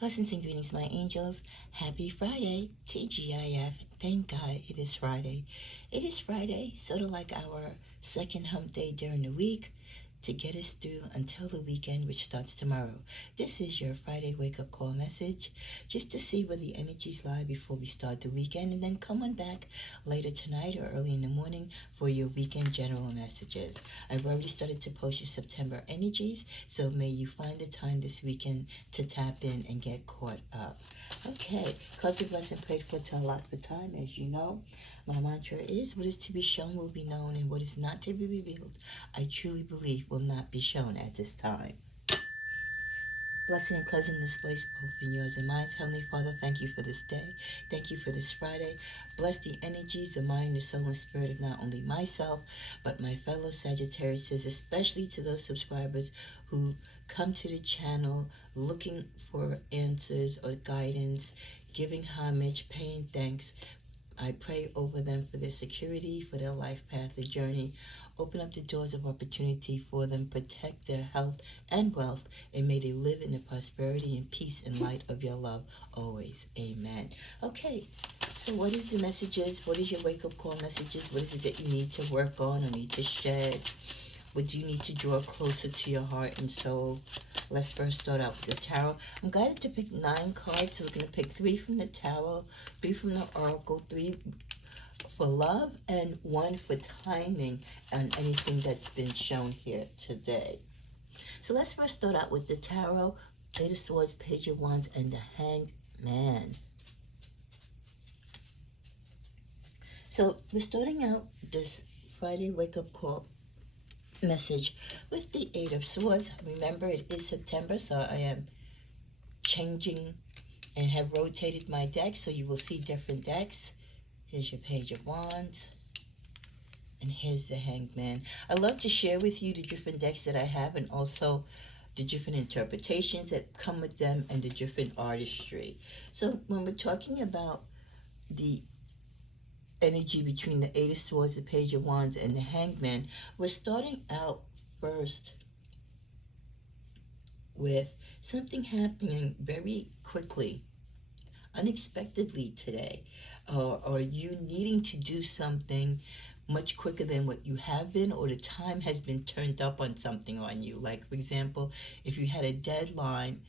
Blessings and greetings, my angels. Happy Friday, TGIF. Thank God it is Friday. It is Friday, sort of like our second hump day during the week to get us through until the weekend, which starts tomorrow. This is your Friday wake-up call message, just to see where the energies lie before we start the weekend, and then come on back later tonight or early in the morning for your weekend general messages. I've already started to post your September energies, so may you find the time this weekend to tap in and get caught up. Okay, cause of blessing prayed for to a lot for time, as you know. My mantra is, what is to be shown will be known, and what is not to be revealed, I truly believe will not be shown at this time. Blessing and cleansing this place, both in yours and mine. Heavenly Father, thank you for this day. Thank you for this Friday. Bless the energies, the mind, the soul, and spirit of not only myself, but my fellow Sagittarius, especially to those subscribers who come to the channel looking for answers or guidance, giving homage, paying thanks. I pray over them for their security, for their life path, their journey. Open up the doors of opportunity for them, protect their health and wealth, and may they live in the prosperity and peace and light of your love always. Amen. Okay, so what is the messages? What is your wake-up call messages? What is it that you need to work on or need to shed? What do you need to draw closer to your heart and soul? Let's first start out with the tarot. I'm guided to pick 9 cards, so we're going to pick 3 from the tarot, 3 from the oracle, 3 for love, and 1 for timing on anything that's been shown here today. So let's first start out with the tarot, Eight of Swords, Page of Wands, and the Hanged Man. So we're starting out this Friday wake-up call message with the Eight of Swords. Remember, it is September, so I am changing and have rotated my deck, so you will see different decks. Here's your Page of Wands, and here's the Hanged Man. I love to share with you the different decks that I have, and also the different interpretations that come with them, and the different artistry. So when we're talking about the energy between the Eight of Swords, the Page of Wands, and the Hanged Man, we're starting out first with something happening very quickly, unexpectedly today, or you needing to do something much quicker than what you have been, or the time has been turned up on something on you. Like, for example, if you had a deadline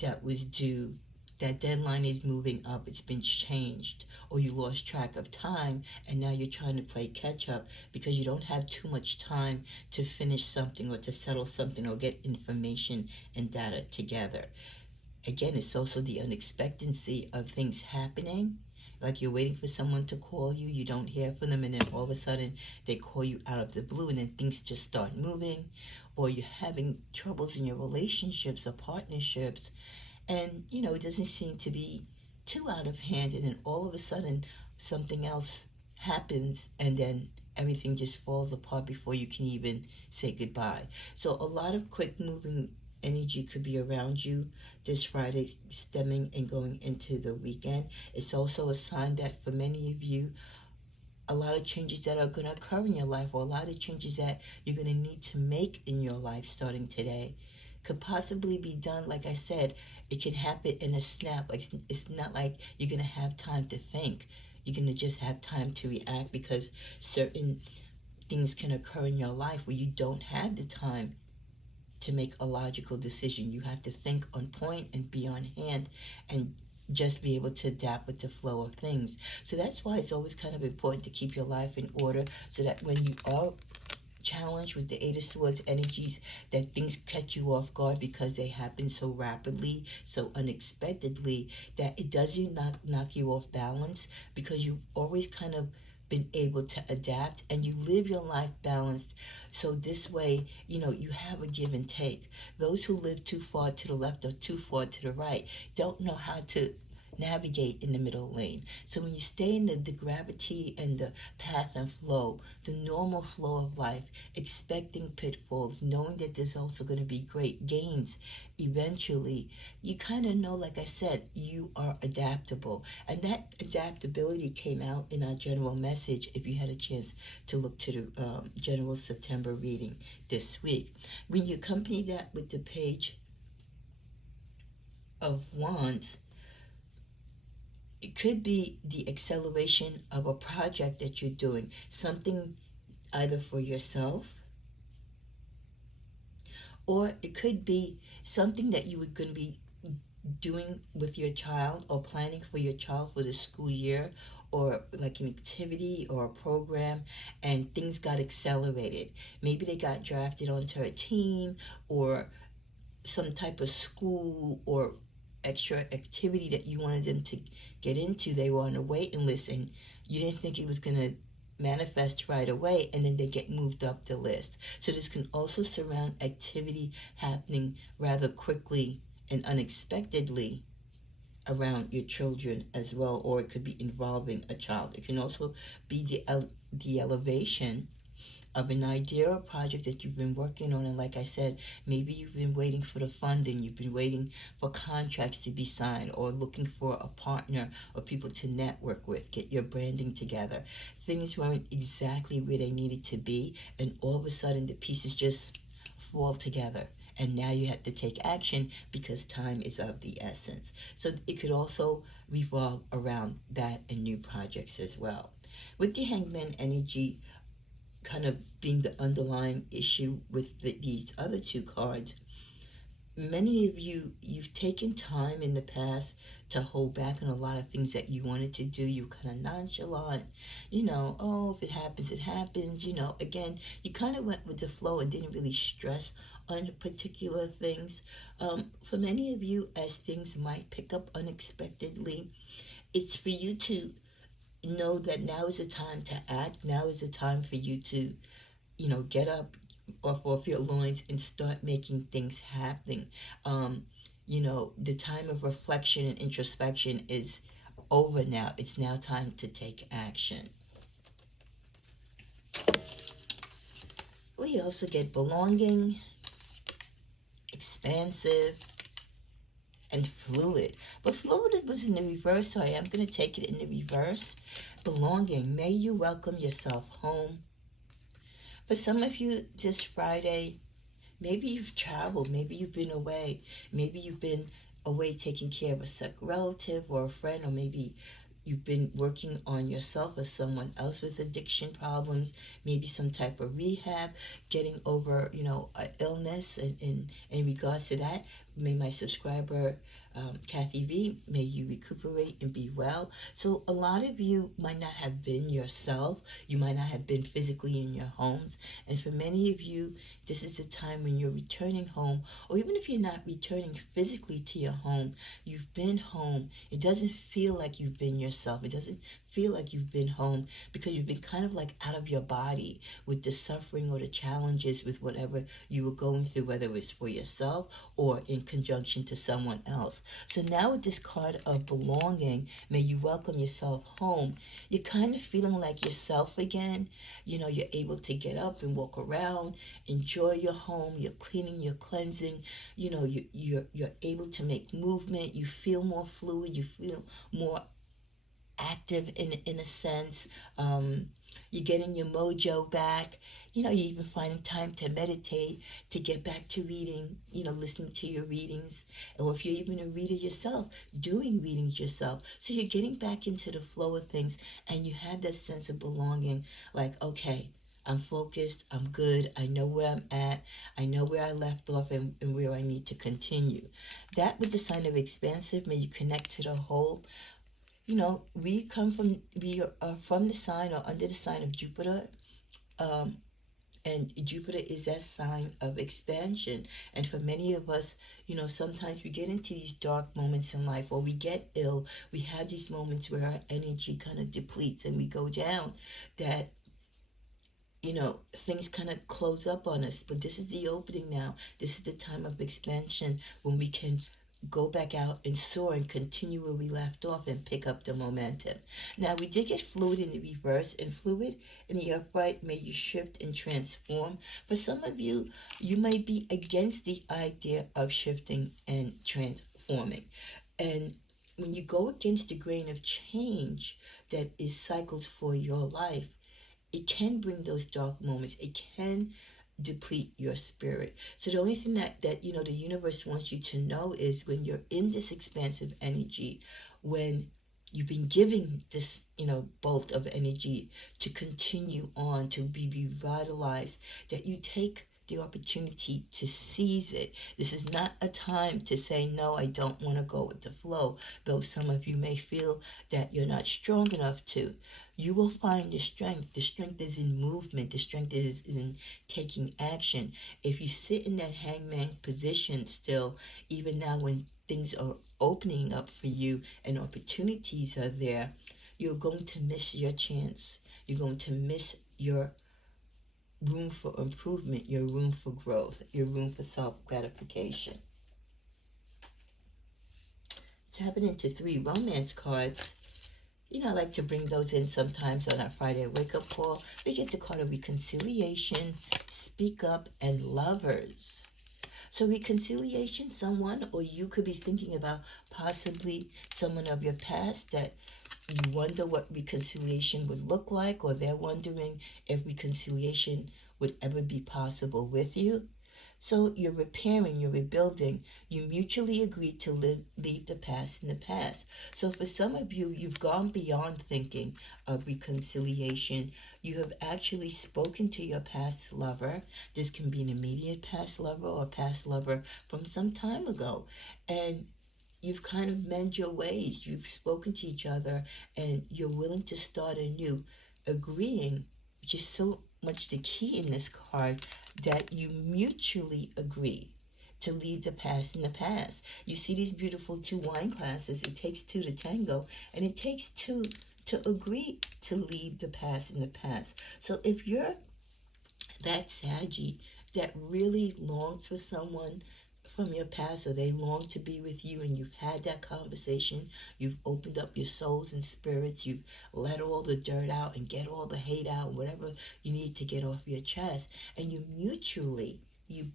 that was due, that deadline is moving up, it's been changed, or you lost track of time and now you're trying to play catch up because you don't have too much time to finish something or to settle something or get information and data together. Again, it's also the unexpectancy of things happening. Like, you're waiting for someone to call you, you don't hear from them, and then all of a sudden they call you out of the blue, and then things just start moving. Or you're having troubles in your relationships or partnerships, and it doesn't seem to be too out of hand, and then all of a sudden something else happens, and then everything just falls apart before you can even say goodbye. So a lot of quick moving energy could be around you this Friday, stemming and going into the weekend. It's also a sign that for many of you, a lot of changes that are going to occur in your life, or a lot of changes that you're going to need to make in your life starting today, could possibly be done. Like I said, it can happen in a snap. Like, it's not like you're going to have time to think. You're going to just have time to react, because certain things can occur in your life where you don't have the time to make a logical decision. You have to think on point and be on hand and just be able to adapt with the flow of things. So that's why it's always kind of important to keep your life in order, so that when you are challenged with the Eight of Swords energies, that things catch you off guard because they happen so rapidly, so unexpectedly, that it doesn't knock you off balance, because you've always kind of been able to adapt and you live your life balanced. So this way, you have a give and take. Those who live too far to the left or too far to the right don't know how to navigate in the middle lane. So when you stay in the gravity and the path and flow, the normal flow of life, expecting pitfalls, knowing that there's also going to be great gains eventually, you kind of know, like I said, you are adaptable. And that adaptability came out in our general message, if you had a chance to look to the general September reading this week. When you accompany that with the Page of Wands, it could be the acceleration of a project that you're doing, something either for yourself, or it could be something that you were going to be doing with your child or planning for your child for the school year, or like an activity or a program, and things got accelerated. Maybe they got drafted onto a team, or some type of school or extra activity that you wanted them to get into. They were on a waiting list and you didn't think it was going to manifest right away, and then they get moved up the list. So this can also surround activity happening rather quickly and unexpectedly around your children as well, or it could be involving a child. It can also be the elevation of an idea or project that you've been working on. And like I said, maybe you've been waiting for the funding, you've been waiting for contracts to be signed, or looking for a partner or people to network with, get your branding together. Things weren't exactly where they needed to be, and all of a sudden the pieces just fall together. And now you have to take action because time is of the essence. So it could also revolve around that and new projects as well. With the Hangman energy kind of being the underlying issue with these other two cards, many of you, you've taken time in the past to hold back on a lot of things that you wanted to do. You kind of nonchalant, oh, if it happens, it happens. Again, you kind of went with the flow and didn't really stress on particular things. For many of you, as things might pick up unexpectedly, it's for you to know that now is the time to act. Now is the time for you to, get up off your loins and start making things happen. The time of reflection and introspection is over now. It's now time to take action. We also get belonging, expansive, and fluid. But fluid was in the reverse, so I am going to take it in the reverse. Belonging. May you welcome yourself home. For some of you, this Friday, maybe you've traveled, maybe you've been away, maybe you've been away taking care of a sick relative or a friend, or maybe you've been working on yourself or someone else with addiction problems, maybe some type of rehab, getting over, an illness. In regards to that, may my subscriber, Kathy V, may you recuperate and be well. So a lot of you might not have been yourself. You might not have been physically in your homes. And for many of you, this is the time when you're returning home, or even if you're not returning physically to your home, you've been home. It doesn't feel like you've been yourself. It doesn't feel like you've been home because you've been kind of like out of your body with the suffering or the challenges with whatever you were going through, whether it was for yourself or in conjunction to someone else. So now with this card of belonging, may you welcome yourself home. You're kind of feeling like yourself again. You're able to get up and walk around, enjoy your home. You're cleaning, you're cleansing. You're able to make movement. You feel more fluid. You feel more active in a sense. You're getting your mojo back. You're even finding time to meditate, to get back to reading, listening to your readings. Or if you're even a reader yourself, doing readings yourself. So you're getting back into the flow of things, and you have that sense of belonging, like, okay, I'm focused, I'm good, I know where I'm at, I know where I left off, and where I need to continue. That with the sign of expansive, may you connect to the whole. We are from the sign, or under the sign of Jupiter, and Jupiter is that sign of expansion. And for many of us, sometimes we get into these dark moments in life, or we get ill. We have these moments where our energy kind of depletes and we go down, that things kind of close up on us. But this is the opening now. This is the time of expansion when we can go back out and soar and continue where we left off and pick up the momentum. Now, we did get fluid in the reverse, and fluid in the upright, may you shift and transform. For some of you, you might be against the idea of shifting and transforming. And when you go against the grain of change that is cycles for your life, it can bring those dark moments. It can deplete your spirit. So the only thing that you know the universe wants you to know is when you're in this expansive energy, when you've been giving this, you know, bolt of energy to continue on, to be revitalized, that you take the opportunity to seize it. This is not a time to say, no, I don't want to go with the flow, though some of you may feel that you're not strong enough to. You will find the strength. The strength is in movement. The strength is in taking action. If you sit in that hangman position still, even now when things are opening up for you and opportunities are there, you're going to miss your chance. You're going to miss your room for improvement, your room for growth, your room for self-gratification. Tapping into 3 romance cards. You know, I like to bring those in sometimes on our Friday wake-up call. We get the card of reconciliation, speak up, and lovers. So reconciliation, someone, or you could be thinking about possibly someone of your past that you wonder what reconciliation would look like, or they're wondering if reconciliation would ever be possible with you. So you're repairing, you're rebuilding. You mutually agree to leave the past in the past. So for some of you, you've gone beyond thinking of reconciliation. You have actually spoken to your past lover. This can be an immediate past lover or a past lover from some time ago. And you've kind of mended your ways. You've spoken to each other and you're willing to start anew, agreeing, which is so much the key in this card, that you mutually agree to leave the past in the past. You see these beautiful 2 wine glasses. It takes 2 to tango, and it takes 2 to agree to leave the past in the past. So if you're that Saggy that really longs for someone from your past, or they long to be with you, and you've had that conversation, you've opened up your souls and spirits, you've let all the dirt out and get all the hate out, whatever you need to get off your chest, and you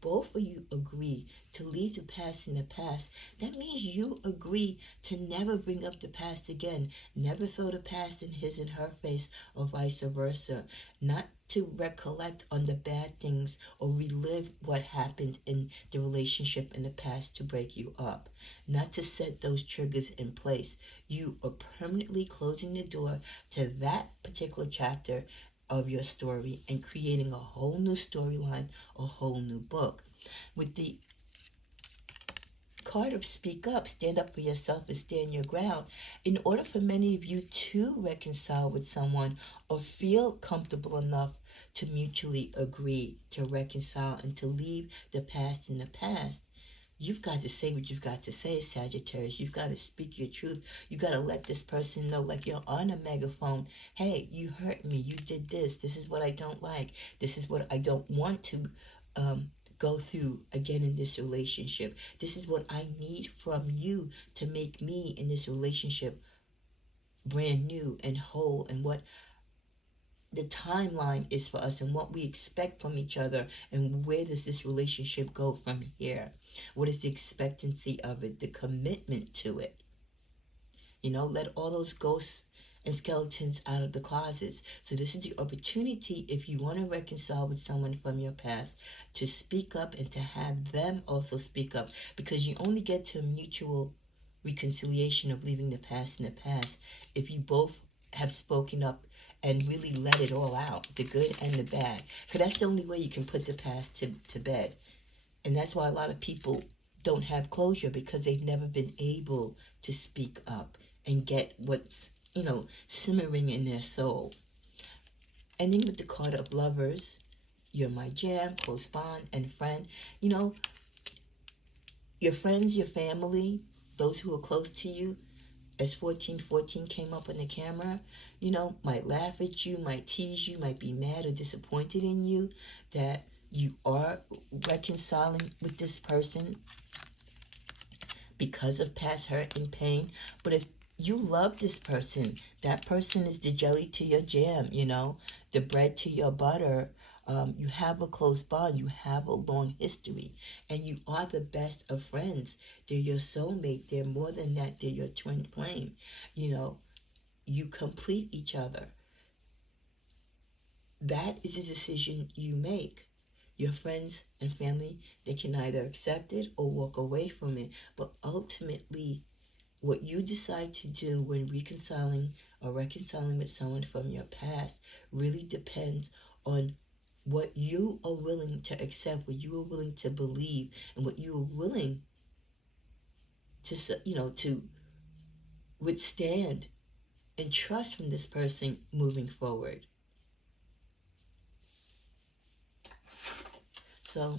both of you agree to leave the past in the past. That means you agree to never bring up the past again, never throw the past in his and her face, or vice versa, not to recollect on the bad things or relive what happened in the relationship in the past to break you up, not to set those triggers in place. You are permanently closing the door to that particular chapter of your story and creating a whole new storyline, a whole new book. With the card of speak up, stand up for yourself and stand your ground. In order for many of you to reconcile with someone or feel comfortable enough to mutually agree to reconcile and to leave the past in the past, you've got to say what you've got to say, Sagittarius. You've got to speak your truth. You got to let this person know, like you're on a megaphone. Hey, you hurt me. You did this. This is what I don't like. This is what I don't want to go through again in this relationship. This is what I need from you to make me in this relationship brand new and whole, and what the timeline is for us and what we expect from each other, and where does this relationship go from here? What is the expectancy of it, the commitment to it? You know, let all those ghosts and skeletons out of the closets. So this is the opportunity, if you want to reconcile with someone from your past, to speak up and to have them also speak up, because you only get to a mutual reconciliation of leaving the past in the past if you both have spoken up and really let it all out, the good and the bad. Because that's the only way you can put the past to bed. And that's why a lot of people don't have closure, because they've never been able to speak up and get what's, you know, simmering in their soul. Ending with the card of lovers. You're my jam, close bond, and friend. You know, your friends, your family, those who are close to you, as 1414 came up on the camera, you know, might laugh at you, might tease you, might be mad or disappointed in you that you are reconciling with this person because of past hurt and pain. But if you love this person, that person is the jelly to your jam, you know, the bread to your butter. You have a close bond, you have a long history, and you are the best of friends. They're your soulmate. They're more than that. They're your twin flame. You know, you complete each other. That is a decision you make. Your friends and family, they can either accept it or walk away from it. But ultimately, what you decide to do when reconciling or reconciling with someone from your past really depends on what you are willing to accept, what you are willing to believe, and what you are willing to, to withstand and trust from this person moving forward. So,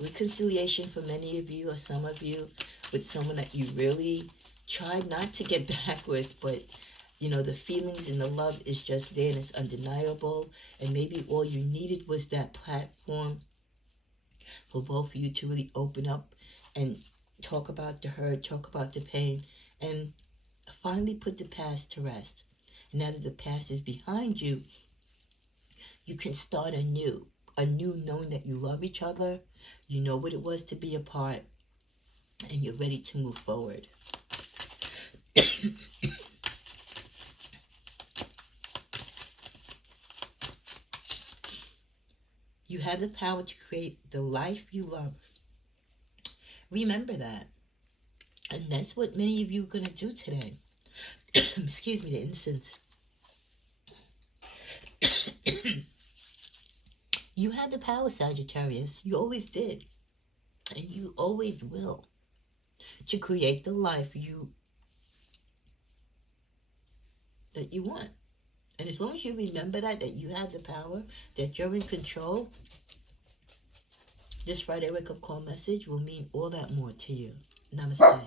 reconciliation for many of you or some of you with someone that you really tried not to get back with, but the feelings and the love is just there and it's undeniable. And maybe all you needed was that platform for both of you to really open up and talk about the hurt, talk about the pain, and finally put the past to rest. And now that the past is behind you, you can start anew knowing that you love each other, you know what it was to be apart, and you're ready to move forward. You have the power to create the life you love. Remember that. And that's what many of you are going to do today. Excuse me, the incense. You had the power, Sagittarius. You always did. And you always will. To create the life that you want. And as long as you remember that you have the power, that you're in control, this Friday wake-up call message will mean all that more to you. Namaste.